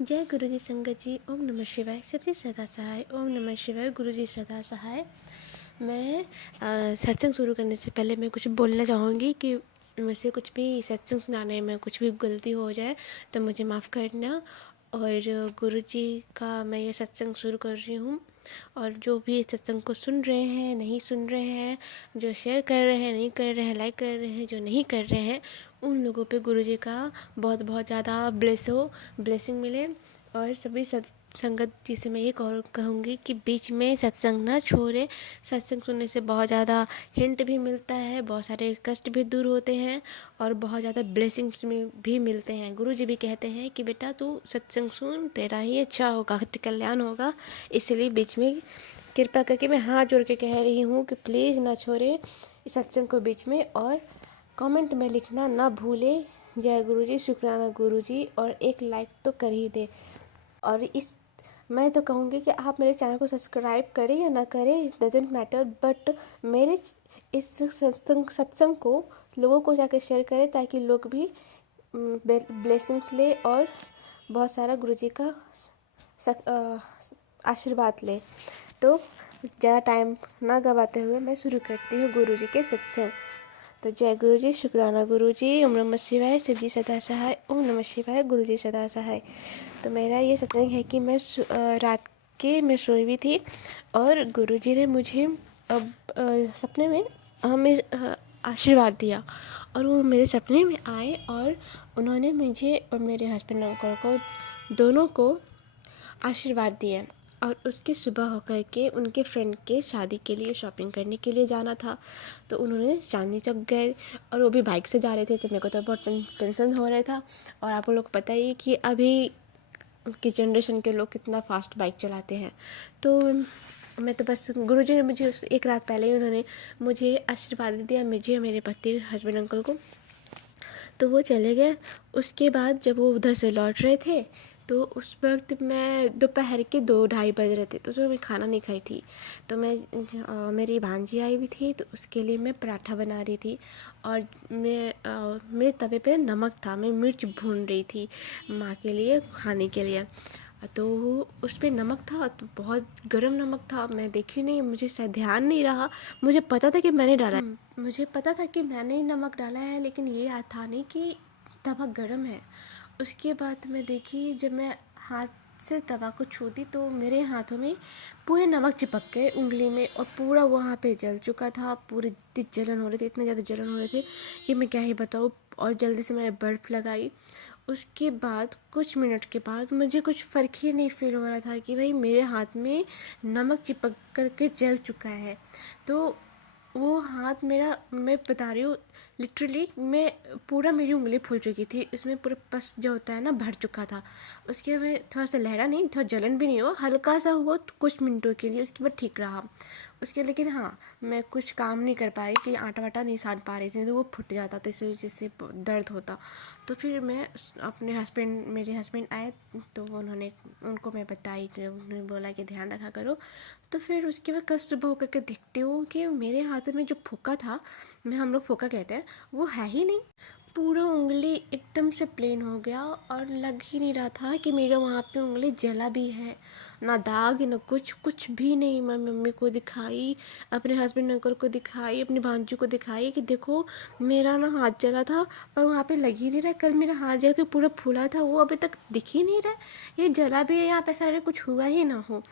जय गुरुजी संगत जी। ओम नमः शिवाय। सबसे सदा सहाय। ओम नमः शिवाय। गुरुजी सदा सहाय। मैं सत्संग शुरू करने से पहले मैं कुछ बोलना चाहूँगी कि मुझसे कुछ भी सत्संग सुनाने में कुछ भी गलती हो जाए तो मुझे माफ़ करना। और गुरुजी का मैं ये सत्संग शुरू कर रही हूँ, और जो भी इस सत्संग को सुन रहे हैं, नहीं सुन रहे हैं, जो शेयर कर रहे हैं, नहीं कर रहे हैं, लाइक कर रहे हैं, जो नहीं कर रहे हैं, उन लोगों पे गुरुजी का बहुत बहुत ज़्यादा ब्लेसिंग मिले। और सभी संगत जी से मैं ये कहूँगी कि बीच में सत्संग ना छोड़े। सत्संग सुनने से बहुत ज़्यादा हिंट भी मिलता है, बहुत सारे कष्ट भी दूर होते हैं और बहुत ज़्यादा ब्लेसिंग्स में भी मिलते हैं। गुरु जी भी कहते हैं कि बेटा तू सत्संग सुन, तेरा ही अच्छा होगा, कल्याण होगा। इसलिए बीच में कृपा करके मैं हाथ जोड़ के कह रही हूँ कि प्लीज़ ना छोड़े इस सत्संग को बीच में, और कमेंट में लिखना ना भूले जय गुरु जी, शुक्राना गुरु जी, और एक लाइक तो कर ही दे। और मैं तो कहूँगी कि आप मेरे चैनल को सब्सक्राइब करें या ना करें, डजेंट मैटर, बट मेरे इस सत्संग को लोगों को जाकर शेयर करें ताकि लोग भी ब्लेसिंग्स ले और बहुत सारा गुरुजी का आशीर्वाद ले। तो ज़्यादा टाइम ना गवाते हुए मैं शुरू करती हूँ गुरुजी के सत्संग। तो जय गुरु जी, शुक्राना गुरु जी, ओम नमः शिवाय, शिव जी सदा सहाय, ओम नमः शिवाय, गुरु जी सदा सहाय। तो मेरा ये सत्संग है कि मैं रात के मैं सोई हुई थी और गुरु जी ने मुझे सपने में हमें आशीर्वाद दिया, और वो मेरे सपने में आए और उन्होंने मुझे और मेरे हस्बैंड अंकल को दोनों को आशीर्वाद दिए। और उसकी सुबह होकर के उनके फ्रेंड के शादी के लिए शॉपिंग करने के लिए जाना था, तो उन्होंने चांदनी चौक गए और वो भी बाइक से जा रहे थे। तो मेरे को तो बहुत टेंशन हो रहा था। और आप लोग पता ही कि अभी की जनरेशन के लोग कितना फास्ट बाइक चलाते हैं। तो मैं तो बस गुरुजी ने मुझे उस एक रात पहले ही उन्होंने मुझे आशीर्वाद दिया, मुझे और मेरे पति हस्बैंड अंकल को। तो वो चले गए। उसके बाद जब वो उधर से लौट रहे थे तो उस वक्त मैं दोपहर के 2-2:30 बज रहे थे, तो उसमें मैं खाना नहीं खाई थी। तो मेरी भांजी आई हुई थी, तो उसके लिए मैं पराठा बना रही थी। और मेरे तवे पे नमक था, मैं मिर्च भून रही थी माँ के लिए खाने के लिए। तो उस पर नमक था, तो बहुत गरम नमक था। मैं देखी नहीं, मुझे शायद ध्यान नहीं रहा। मुझे पता था कि मैंने डाला है, मुझे पता था कि मैंने ही नमक डाला है, लेकिन ये याद था नहीं कि तवा गरम है। उसके बाद मैं देखी, जब मैं हाथ से तवा को छूती तो मेरे हाथों में पूरे नमक चिपक गए उंगली में, और पूरा वहाँ पे जल चुका था। पूरी इतनी जलन हो रही थी, इतने ज़्यादा जलन हो रहे थे कि मैं क्या ही बताऊँ। और जल्दी से मैंने बर्फ़ लगाई। उसके बाद कुछ मिनट के बाद मुझे कुछ फ़र्क ही नहीं फील हो रहा था कि भाई मेरे हाथ में नमक चिपक कर के जल चुका है। तो वो हाथ मेरा, मैं बता रही हूँ लिटरली, मैं पूरा मेरी उंगली फूल चुकी थी, उसमें पूरा पस जो होता है ना भर चुका था। उसके बाद थोड़ा सा लहरा नहीं, थोड़ा जलन भी नहीं हुआ, हल्का सा हुआ कुछ मिनटों के लिए, उसके बाद ठीक रहा उसके। लेकिन हाँ, मैं कुछ काम नहीं कर पाई कि आटा वाटा नहीं सान पा रही थी, तो वो फट जाता तो इस वजह से दर्द होता। तो फिर मैं मेरे हस्बैंड आए, तो उनको मैं बताई, तो उन्होंने बोला कि ध्यान रखा करो। तो फिर उसके बाद कल सुबह होकर के देखती हूँ कि मेरे हाथ में जो फोका था, हम लोग फोका कहते हैं, वो है ही नहीं। पूरा उंगली एकदम से प्लेन हो गया, और लग ही नहीं रहा था कि मेरा वहाँ पे उंगली जला भी है। ना दाग ना कुछ भी नहीं। मैं मम्मी को दिखाई, अपने हस्बैंड अंकल को दिखाई, अपनी भांजी को दिखाई कि देखो मेरा ना हाथ जला था, पर वहाँ पे लग ही नहीं रहा। कल मेरा हाथ जाके पूरा फूला था, वो अभी तक दिख ही नहीं रहा। ये जला भी है यहाँ पे, ऐसा लग रहा है कुछ हुआ ही ना हो।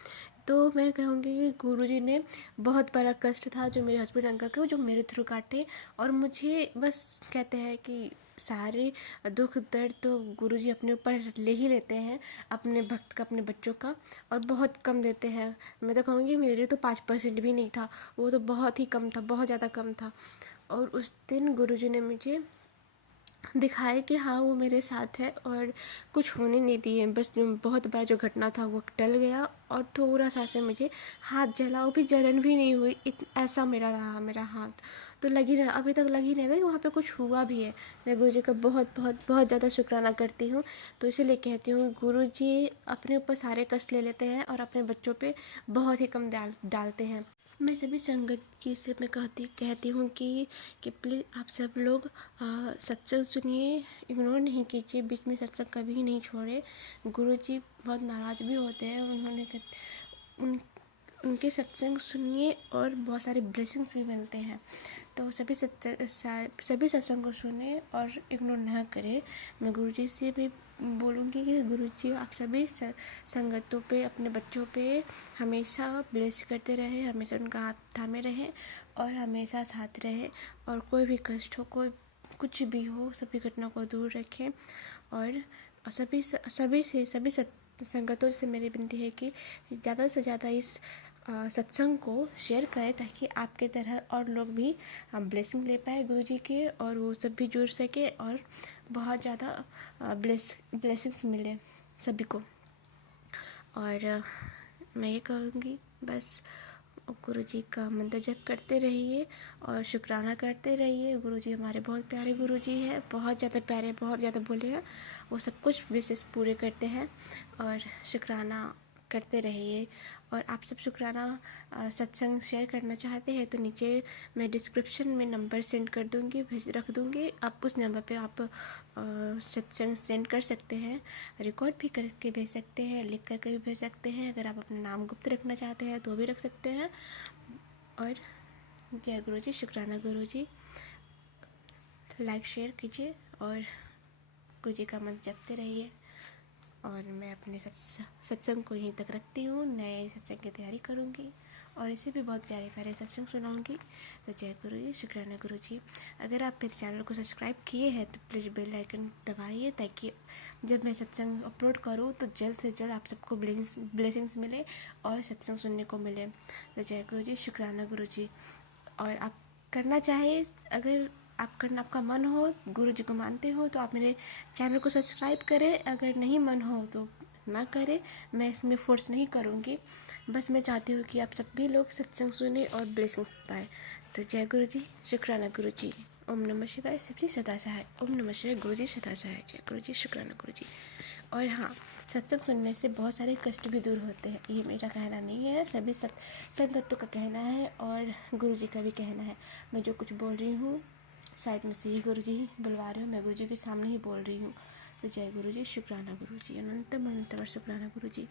तो मैं कहूँगी कि गुरुजी ने बहुत बड़ा कष्ट था जो मेरे हस्बैंड अंकल को, जो मेरे थ्रू काटे। और मुझे बस कहते हैं कि सारे दुख दर्द तो गुरुजी अपने ऊपर ले ही लेते हैं, अपने भक्त का, अपने बच्चों का, और बहुत कम देते हैं। मैं तो कहूँगी मेरे लिए तो 5% भी नहीं था, वो तो बहुत ही कम था, बहुत ज़्यादा कम था। और उस दिन गुरुजी ने मुझे दिखाया कि हाँ वो मेरे साथ है, और कुछ होने नहीं दिए। बस बहुत बार जो घटना था वो टल गया, और थोड़ा सा से मुझे हाथ जला, वो भी जलन भी नहीं हुई, ऐसा मेरा रहा मेरा हाथ। तो लगी रहा, अभी तक लगी नहीं रहा कि वहाँ पे कुछ हुआ भी है। मैं गुरु जी का बहुत बहुत बहुत ज़्यादा शुक्राना करती हूँ। तो इसीलिए कहती हूँ गुरु जी अपने ऊपर सारे कष्ट ले लेते हैं और अपने बच्चों पे बहुत ही कम डालते हैं। मैं सभी संगत की से मैं कहती हूँ कि प्लीज़ आप सब लोग सत्संग सुनिए, इग्नोर नहीं कीजिए, बीच में सत्संग कभी नहीं छोड़े। गुरुजी बहुत नाराज़ भी होते हैं, उन उनके सत्संग सुनिए और बहुत सारे ब्लेसिंग्स भी मिलते हैं। तो सभी सत्संग को सुने और इग्नोर ना करें। मैं गुरुजी से भी बोलूँगी कि गुरुजी आप सभी संगतों पे, अपने बच्चों पे हमेशा ब्लेस करते रहे, हमेशा उनका हाथ थामे रहे और हमेशा साथ रहे, और कोई भी कष्ट हो, कोई कुछ भी हो, सभी घटनाओं को दूर रखें। और सभी संगतों से मेरी विनती है कि ज़्यादा से ज़्यादा इस सत्संग को शेयर करें, ताकि आपके तरह और लोग भी ब्लेसिंग ले पाए गुरुजी के, और वो सब भी जुड़ सके और बहुत ज़्यादा ब्लेसिंग्स मिले सभी को। और मैं ये कहूँगी, बस गुरुजी का मंत्र जप करते रहिए और शुक्राना करते रहिए। गुरुजी हमारे बहुत प्यारे गुरुजी है, बहुत ज़्यादा प्यारे, बहुत ज़्यादा बोले हैं, वो सब कुछ विशेष पूरे करते हैं। और शुक्राना करते रहिए। और आप सब शुक्राना सत्संग शेयर करना चाहते हैं तो नीचे मैं डिस्क्रिप्शन में नंबर सेंड कर दूँगी, रख दूँगी। आप उस नंबर पे आप सत्संग सेंड कर सकते हैं, रिकॉर्ड भी करके भेज सकते हैं, लिख करके भी भेज सकते हैं। अगर आप अपना नाम गुप्त रखना चाहते हैं तो भी रख सकते हैं। और जय गुरुजी, शुक्राना गुरुजी। लाइक शेयर कीजिए और गुरुजी का मंत्र जपते रहिए। और मैं अपने सत्संग को यहीं तक रखती हूँ, नए सत्संग की तैयारी करूँगी और इसे भी बहुत प्यारे प्यारे सत्संग सुनाऊँगी। तो जय गुरु जी, शुक्राना गुरु जी। अगर आप मेरे चैनल को सब्सक्राइब किए हैं तो प्लीज़ बेल आइकन दबाइए, ताकि जब मैं सत्संग अपलोड करूँ तो जल्द से जल्द आप सबको ब्लेसिंग्स मिले और सत्संग सुनने को मिले। तो जय गुरु जी, शुक्राना गुरु जी। और आप करना चाहे, अगर आपका मन हो, गुरु जी को मानते हो, तो आप मेरे चैनल को सब्सक्राइब करें। अगर नहीं मन हो तो ना करें, मैं इसमें फोर्स नहीं करूँगी। बस मैं चाहती हूँ कि आप सभी लोग सत्संग सुने और ब्लेसिंग्स पाए। तो जय गुरु जी, शुक्राना गुरु जी। ओम नमः शिवाय, सबसे सदा सहाय। ओम नमः शिवाय, गुरु जी सदा सहाय। जय गुरु जी, शुक्राना गुरु जी। और हाँ, सत्संग सुनने से बहुत सारे कष्ट भी दूर होते हैं। ये मेरा कहना नहीं है, सभी संगतों का कहना है और गुरु जी का भी कहना है। मैं जो कुछ बोल रही हूँ शायद मुझसे ही गुरु जी बुलवा रहे हो, मैं गुरु जी के सामने ही बोल रही हूँ। तो जय गुरु जी, शुक्राना गुरु जी। अनंतम अनंतवर शुक्राना गुरु जी।